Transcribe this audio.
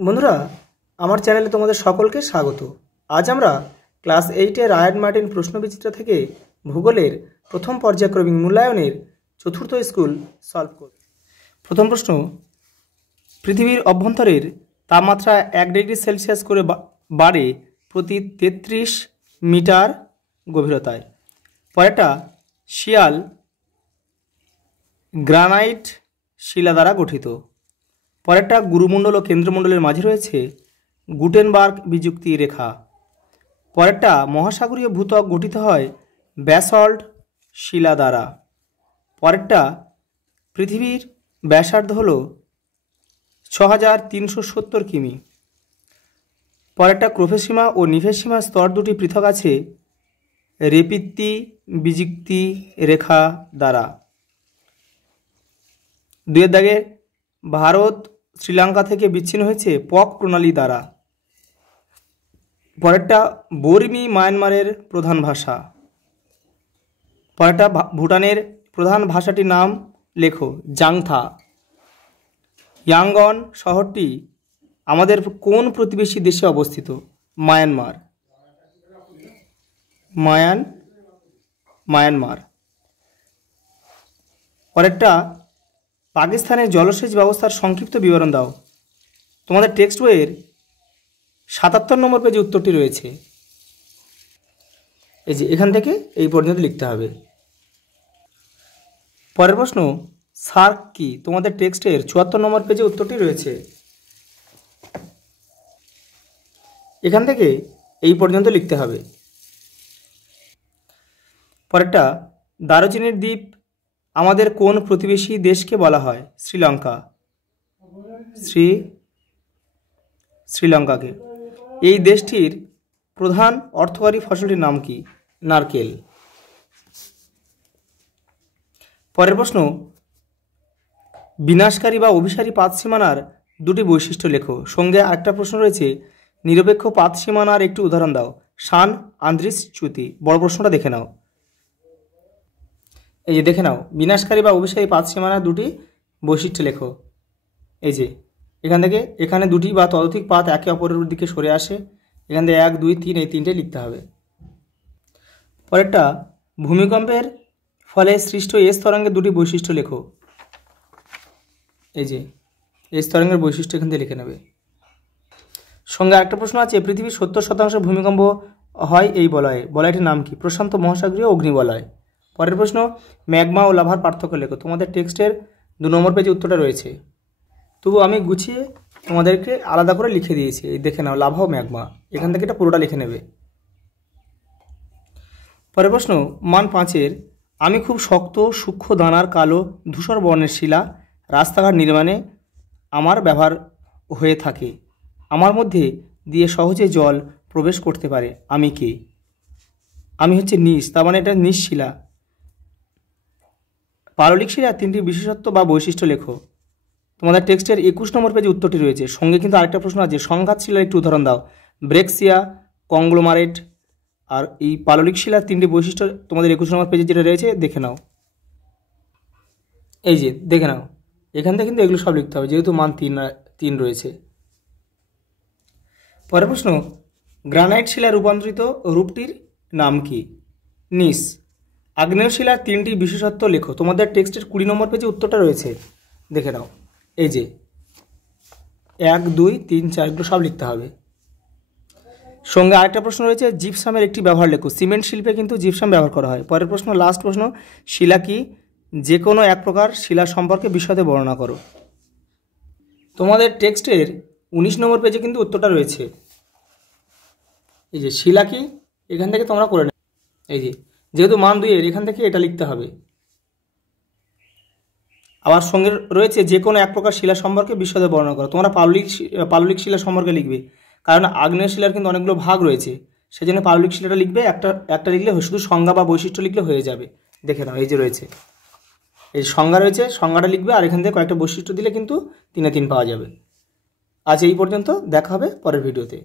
বন্ধুরা, আমার চ্যানেলে তোমাদের সকলকে স্বাগত। আজ আমরা ক্লাস 8-এর রায়ান মার্টিন প্রশ্নবিচিত্রা থেকে ভূগোলের প্রথম পর্যায়ক্রমিক মূল্যায়নের চতুর্থ স্কুল সলভ করব। প্রথম প্রশ্ন, পৃথিবীর অভ্যন্তরের তাপমাত্রা 1 ডিগ্রি সেলসিয়াস করে বাড়ে প্রতি 33 মিটার গভীরতায়। পরেরটা, শিয়াল গ্রানাইট শিলা দ্বারা গঠিত। পরেরটা, গুরুমণ্ডল ও কেন্দ্রমণ্ডলের মাঝে রয়েছে গুটেনবার্গ বিযুক্তি রেখা। পরেরটা, মহাসাগরীয় ভূত্বক গঠিত হয় ব্যাসল্ট শিলা দ্বারা। পরেরটা, পৃথিবীর ব্যাসার্ধ হল 6370 কিমি। পরেরটা, ক্রোফেসীমা ও নিভেসীমা স্তর দুটি পৃথক আছে রেপিত্তি বিযুক্তি রেখা দ্বারা। 2 এর দাগে, ভারত শ্রীলঙ্কা থেকে বিচ্ছিন্ন হয়েছে পক প্রণালী দ্বারা। পরেরটা, বর্মী মায়ানমারের প্রধান ভাষা। পরেরটা, ভুটানের প্রধান ভাষাটির নাম লেখো। জাংথা। ইয়াঙ্গন শহরটি আমাদের কোন প্রতিবেশী দেশে অবস্থিত? মায়ানমার। মায়ানমার। পরেরটা, পাকিস্তানের জলসেচ ব্যবস্থার সংক্ষিপ্ত বিবরণ দাও। তোমাদের টেক্সট বইয়ের 77 নম্বর পেজে উত্তরটি রয়েছে। এই যে এখান থেকে এই পর্যন্ত লিখতে হবে। পরের প্রশ্ন, সার্ক কি? তোমাদের টেক্সটের 74 নম্বর পেজে উত্তরটি রয়েছে। এখান থেকে এই পর্যন্ত লিখতে হবে। পরেরটা, দারুচিনির দ্বীপ আমাদের কোন প্রতিবেশী দেশকে বলা হয়? শ্রীলঙ্কা। শ্রীলঙ্কাকে। এই দেশটির প্রধান অর্থকরী ফসলটির নাম কি? নারকেল। পরের প্রশ্ন, বিনাশকারী বা অভিসারী পাত সীমানার দুটি বৈশিষ্ট্য লেখো। সঙ্গে আরেকটা প্রশ্ন রয়েছে, নিরপেক্ষ পাত সীমানার একটি উদাহরণ দাও। সান আন্দ্রিস চুক্তি। বড় প্রশ্নটা দেখে নাও। এই যে দেখে নাও, বিনাশকারী বা অভিসারী পাত সীমানার দুটি বৈশিষ্ট্য লেখো। এই যে এখান থেকে এখানে দুটি বা ততোধিক পাত একে অপরের দিকে সরে আসে। এখান থেকে 1, 2, 3 এই তিনটে লিখতে হবে। পরেরটা, ভূমিকম্পের ফলে সৃষ্ট এস তরঙ্গের দুটি বৈশিষ্ট্য লেখো। এই যে এস তরঙ্গের বৈশিষ্ট্য এখান থেকে লিখে নেবে। সঙ্গে আরেকটা প্রশ্ন আছে, পৃথিবীর 70% ভূমিকম্প হয় এই বলয়ে। বলয়টির নাম কি? প্রশান্ত মহাসাগরীয় অগ্নিবলয়। পরের প্রশ্ন, ম্যাগমা ও লাভার পার্থক্য লেখো। তোমাদের টেক্সটের 2 নম্বর পেজে উত্তরটা রয়েছে। তবু আমি গুছিয়ে তোমাদেরকে আলাদা করে লিখে দিয়েছি। এই দেখে নাও, লাভা ও ম্যাগমা। এখান থেকে এটা পুরোটা লিখে নেবে। পরের প্রশ্ন, মান 5-এর, আমি খুব শক্ত সূক্ষ্ম দানার কালো ধূসর বর্ণের শিলা রাস্তাঘাট নির্মাণে আমার ব্যবহার হয়ে থাকে। আমার মধ্যে দিয়ে সহজে জল প্রবেশ করতে পারে। আমি কে? আমি হচ্ছে নিস, তার মানে এটা নিস শিলা। পাললিক শিলার 3টি বিশেষত্ব বা বৈশিষ্ট্য লেখো। তোমাদের টেক্সটের 21 নম্বর পেজে উত্তরটি রয়েছে। সঙ্গে কিন্তু আরেকটা প্রশ্ন আছে, সংঘাত শিলার একটি উদাহরণ দাও। ব্রেক্সিয়া, কংগ্লোমারেট। আর এই পাললিক শিলার 3টি বৈশিষ্ট্য তোমাদের 21 নম্বর পেজে যেটা রয়েছে দেখে নাও। এই যে দেখে নাও, এখান থেকে কিন্তু এগুলো সব লিখতে হবে, যেহেতু মান 3 রয়েছে। পরের প্রশ্ন, গ্রানাইট শিলার রূপান্তরিত রূপটির নাম কি? নিস। আগ্নেয় শিলার 3টি বিশেষত্ব লেখো। তোমাদের টেক্সটের 20 নম্বর পেজে উত্তরটা রয়েছে, দেখে নাও। এই যে 1, 2, 3, 4 এগুলো সব লিখতে হবে। সঙ্গে আরেকটা প্রশ্ন রয়েছে, জিপসামের একটি ব্যবহার লেখো। সিমেন্ট শিল্পে কিন্তু জিপসাম ব্যবহার করা হয়। পরের প্রশ্ন, লাস্ট প্রশ্ন, শিলা কি? যে কোনো এক প্রকার শিলা সম্পর্কে বিশদে বর্ণনা করো। তোমাদের টেক্সটের 19 নম্বর পেজে কিন্তু উত্তরটা রয়েছে। এই যে শিলা কি, এখান থেকে তোমরা করে নেবে। এই যে যেহেতু মান 2-এর, এখান থেকে এটা লিখতে হবে। আবার সঙ্গে রয়েছে, যে কোনো এক প্রকার শিলা সম্পর্কে বিশদে বর্ণনা করো। তোমরা পাললিক শিলা সম্পর্কে লিখবে, কারণ আগ্নেয় শিলার কিন্তু অনেকগুলো ভাগ রয়েছে। সেজন্য পাললিক শিলাটা লিখবে, একটা লিখলে শুধু সংজ্ঞা বা বৈশিষ্ট্য লিখলে হয়ে যাবে। দেখে নাও, এই যে রয়েছে, এই সংজ্ঞা রয়েছে, সংজ্ঞাটা লিখবে, আর এখান থেকে কয়েকটা বৈশিষ্ট্য দিলে কিন্তু 3-এ 3 পাওয়া যাবে। আজ এই পর্যন্ত, দেখা হবে পরের ভিডিওতে।